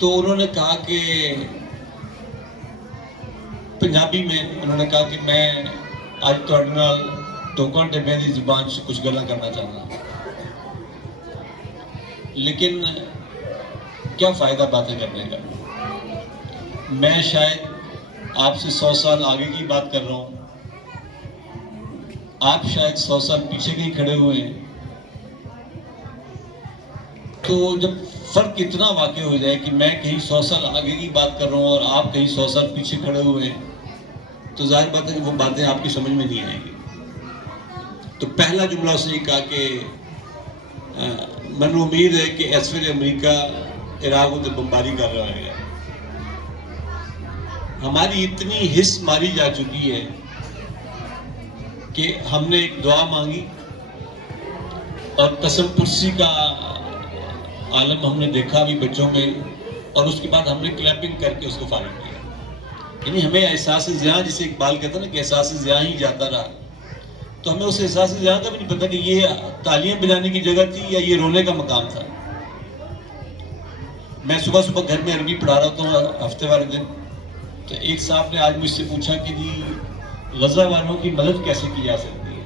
تو انہوں نے کہا کہ پنجابی میں انہوں نے کہا کہ میں آج تواڈے نال 2 گھنٹے میری زبان سے کچھ گلاں کرنا چاہتا ہوں، لیکن کیا فائدہ باتیں کرنے کا، میں شاید آپ سے 100 سال آگے کی بات کر رہا ہوں، آپ شاید 100 سال پیچھے کہیں کھڑے ہوئے ہیں، تو جب فرق اتنا واقع ہو جائے کہ میں کہیں 100 سال آگے کی بات کر رہا ہوں اور آپ کہیں 100 سال پیچھے کھڑے ہوئے ہیں، تو ظاہر بات ہے کہ وہ باتیں آپ کی سمجھ میں نہیں آئیں گی۔ تو پہلا جملہ اس نے کہا کہ مجھے امید ہے کہ اس ویلے امریکہ عراق کو بمباری کر رہا ہے۔ ہماری اتنی حس ماری جا چکی ہے کہ ہم نے ایک دعا مانگی اور قسم پرسی کا عالم ہم نے دیکھا ابھی بچوں میں، اور اس کے بعد ہم نے کلیپنگ کر کے اس کو فارغ کیا۔ یعنی ہمیں احساس زیاں، جسے اقبال کہتا ہے نا کہ احساس زیاں ہی جاتا رہا، تو ہمیں اس احساس زیاں کا بھی نہیں پتا کہ یہ تالیاں بجانے کی جگہ تھی یا یہ رونے کا مقام تھا۔ میں صبح صبح گھر میں عربی پڑھا رہا ہوں ہفتے والے دن، تو ایک صاحب نے آج مجھ سے پوچھا کہ جی غزہ والوں کی مدد کیسے کی جا سکتی ہے؟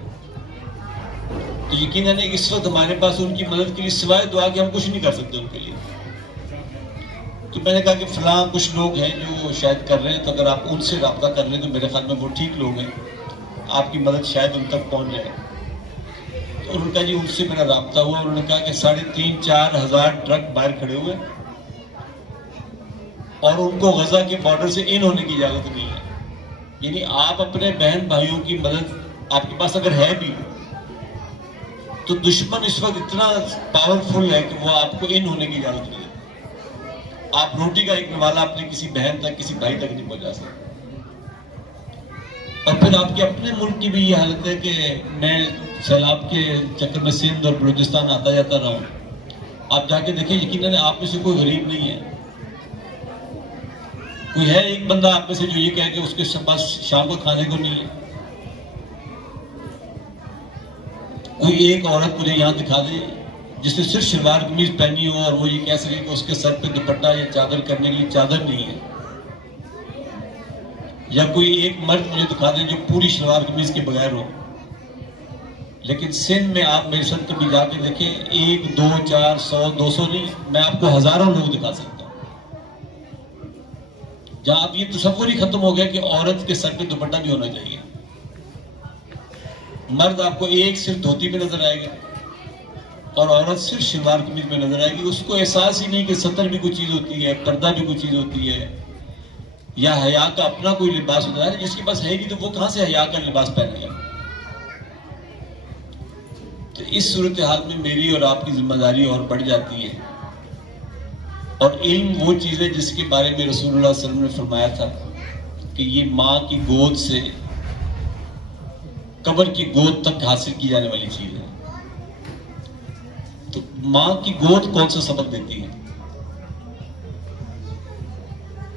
تو یقیناً اس وقت ہمارے پاس ان کی مدد کے لیے سوائے دعا کہ ہم کچھ نہیں کر سکتے ان کے لیے۔ تو میں نے کہا کہ فلاں کچھ لوگ ہیں جو شاید کر رہے ہیں، تو اگر آپ ان سے رابطہ کر لیں تو میرے خیال میں وہ ٹھیک لوگ ہیں، آپ کی مدد شاید ان تک پہنچ جائے۔ تو انہوں نے کہا جی ان سے میرا رابطہ ہوا، انہوں نے کہا کہ 3,500-4 ہزار ٹرک باہر کھڑے ہوئے اور ان کو غزہ کے بارڈر سے ان ہونے کی اجازت نہیں ہے۔ یعنی آپ اپنے بہن بھائیوں کی مدد آپ کے پاس اگر ہے بھی، تو دشمن اس وقت اتنا پاورفل ہے کہ وہ آپ کو ان ہونے کی اجازت نہیں ہے۔ آپ روٹی کا ایک نوالا اپنے کسی بہن تک، کسی بھائی تک نہیں پہنچا سکتے۔ اور پھر آپ کے اپنے ملک کی بھی یہ حالت ہے کہ میں سیلاب کے چکر میں سندھ اور بلوچستان آتا جاتا رہا ہوں، آپ جا کے دیکھیں یقیناً آپ میں سے کوئی غریب نہیں ہے، کوئی ہے ایک بندہ آپ میں سے جو یہ کہے کہ اس کے پاس شام کو کھانے کو نہیں ہے؟ کوئی ایک عورت مجھے یہاں دکھا دے جس نے صرف شلوار قمیض پہنی ہو اور وہ یہ کہہ سکے کہ اس کے سر پہ دوپٹہ یا چادر کرنے کے لیے چادر نہیں ہے؟ یا کوئی ایک مرد مجھے دکھا دے جو پوری شلوار قمیض کے بغیر ہو؟ لیکن سندھ میں آپ میرے ساتھ کبھی جا کے دیکھیں، 1 2 4 100 200 نہیں، میں آپ کو ہزاروں لوگ دکھا سکتا ہوں جہاں اب یہ تصور ہی ختم ہو گیا کہ عورت کے سر پہ دوپٹہ بھی ہونا چاہیے۔ مرد آپ کو ایک صرف دھوتی پہ نظر آئے گا اور عورت صرف شلوار قمیض میں نظر آئے گی۔ اس کو احساس ہی نہیں کہ ستر بھی کوئی چیز ہوتی ہے، پردہ بھی کوئی چیز ہوتی ہے، یا حیا کا اپنا کوئی لباس ہوتا ہے۔ جس کے پاس ہے نہیں تو وہ کہاں سے حیا کا لباس پہنے گا؟ تو اس صورتحال میں میری اور آپ کی ذمہ داری اور بڑھ جاتی ہے، اور علم وہ چیز ہے جس کے بارے میں رسول اللہ صلی اللہ علیہ وسلم نے فرمایا تھا کہ یہ ماں کی گود سے قبر کی گود تک حاصل کی جانے والی چیز ہے۔ تو ماں کی گود کون سا سبق دیتی ہے؟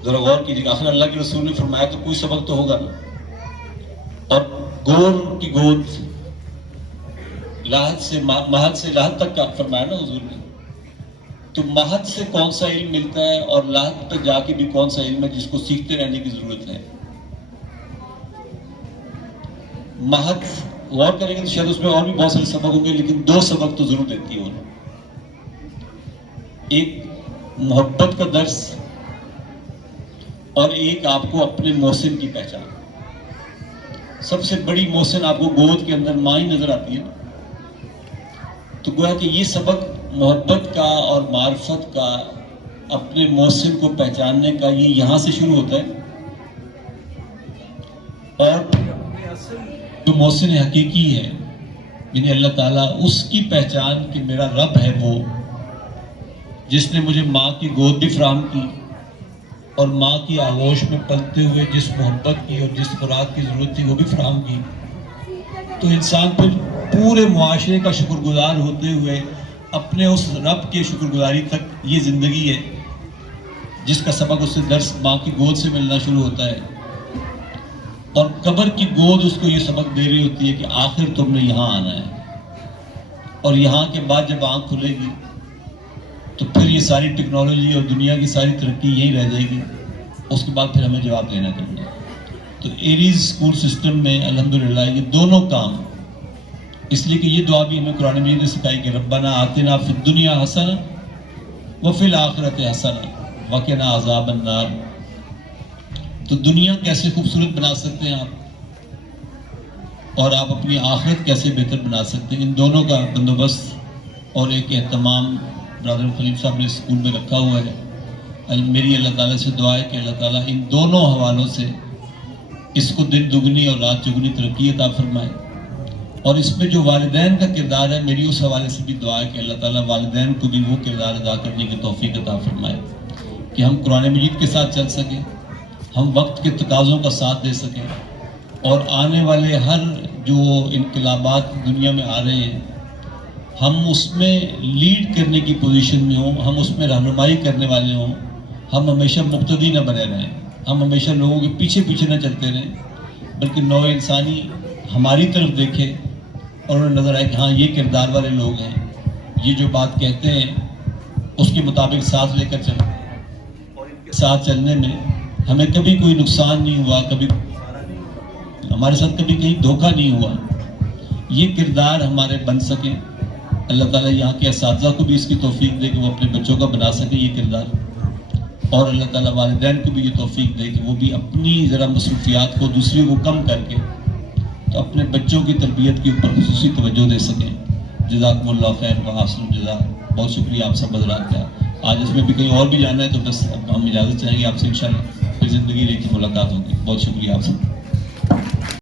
ذرا غور کیجیے، آخر اللہ کے رسول نے فرمایا تو کوئی سبق تو ہوگا نا۔ اور گور کی گود لاحت سے مہد سے لاحت تک کا فرمایا نا حضور نے، تو مہد سے کون سا علم ملتا ہے اور لاحت تک جا کے بھی کون سا علم ہے جس کو سیکھتے رہنے کی ضرورت ہے؟ مہد غور کریں گے تو شاید اس میں اور بھی بہت سارے سبق ہوں گے، لیکن 2 سبق تو ضرور دیتی ہے انہوں۔ ایک محبت کا درس اور ایک آپ کو اپنے محسن کی پہچان۔ سب سے بڑی محسن آپ کو گود کے اندر ماں ہی نظر آتی ہے، تو گویا کہ یہ سبق محبت کا اور معرفت کا، اپنے محسن کو پہچاننے کا، یہ یہاں سے شروع ہوتا ہے۔ اور جو محسن حقیقی ہے یعنی اللہ تعالیٰ، اس کی پہچان کہ میرا رب ہے وہ جس نے مجھے ماں کی گود بھی فراہم کی اور ماں کی آغوش میں پلتے ہوئے جس محبت کی اور جس خوراک کی ضرورت تھی وہ بھی فراہم کی، تو انسان پھر پورے معاشرے کا شکر گزار ہوتے ہوئے اپنے اس رب کے شکر گزاری تک، یہ زندگی ہے جس کا سبق اس سے درس ماں کی گود سے ملنا شروع ہوتا ہے، اور قبر کی گود اس کو یہ سبق دے رہی ہوتی ہے کہ آخر تم نے یہاں آنا ہے، اور یہاں کے بعد جب آنکھ کھلے گی تو پھر یہ ساری ٹیکنالوجی اور دنیا کی ساری ترقی یہیں رہ جائے گی، اس کے بعد پھر ہمیں جواب دینا چاہیے۔ تو ایریز اسکول سسٹم میں الحمدللہ یہ دونوں کام، اس لیے کہ یہ دعا بھی ہمیں قرآن مجید نے سکھائی کہ ربنا آتنا فی الدنیا حسنہ وفی الآخرۃ حسنہ وقنا عذاب النار۔ تو دنیا کیسے خوبصورت بنا سکتے ہیں آپ، اور آپ اپنی آخرت کیسے بہتر بنا سکتے ہیں، ان دونوں کا بندوبست اور ایک اہتمام برادر خلیل صاحب نے اسکول میں رکھا ہوا ہے۔ میری اللہ تعالیٰ سے دعا ہے کہ اللہ تعالیٰ ان دونوں حوالوں سے اس کو دن دگنی اور رات چگنی ترقی عطا فرمائے، اور اس میں جو والدین کا کردار ہے، میری اس حوالے سے بھی دعا ہے کہ اللہ تعالیٰ والدین کو بھی وہ کردار ادا کرنے کی توفیق عطا فرمائے کہ ہم قرآن مجید کے ساتھ چل سکیں، ہم وقت کے تقاضوں کا ساتھ دے سکیں، اور آنے والے ہر جو انقلابات دنیا میں آ رہے ہیں ہم اس میں لیڈ کرنے کی پوزیشن میں ہوں، ہم اس میں رہنمائی کرنے والے ہوں، ہم ہمیشہ مقتدی نہ بنے رہیں، ہم ہمیشہ لوگوں کے پیچھے پیچھے نہ چلتے رہیں، بلکہ نوع انسانی ہماری طرف دیکھے اور انہیں نظر آئے کہ ہاں یہ کردار والے لوگ ہیں، یہ جو بات کہتے ہیں اس کے مطابق ساتھ لے کر چلیں، اور ان کے ساتھ چلنے میں ہمیں کبھی کوئی نقصان نہیں ہوا، کبھی ہمارے ساتھ کبھی کہیں دھوکہ نہیں ہوا، یہ کردار ہمارے بن سکیں۔ اللہ تعالیٰ یہاں کے اساتذہ کو بھی اس کی توفیق دے کہ وہ اپنے بچوں کا بنا سکیں یہ کردار، اور اللہ تعالیٰ والدین کو بھی یہ توفیق دے کہ وہ بھی اپنی ذرا مصروفیات کو دوسروں کو کم کر کے تو اپنے بچوں کی تربیت کے اوپر خصوصی توجہ دے سکیں۔ جزاکم اللہ خیر و احسن الجزاء۔ بہت شکریہ آپ سب حضرات کا۔ آج اس میں بھی کہیں اور بھی جانا ہے تو بس اب ہم اجازت چاہیں گے آپ سے، انشاءاللہ پھر زندگی رہی کی ملاقات ہوگی۔ بہت شکریہ آپ سب۔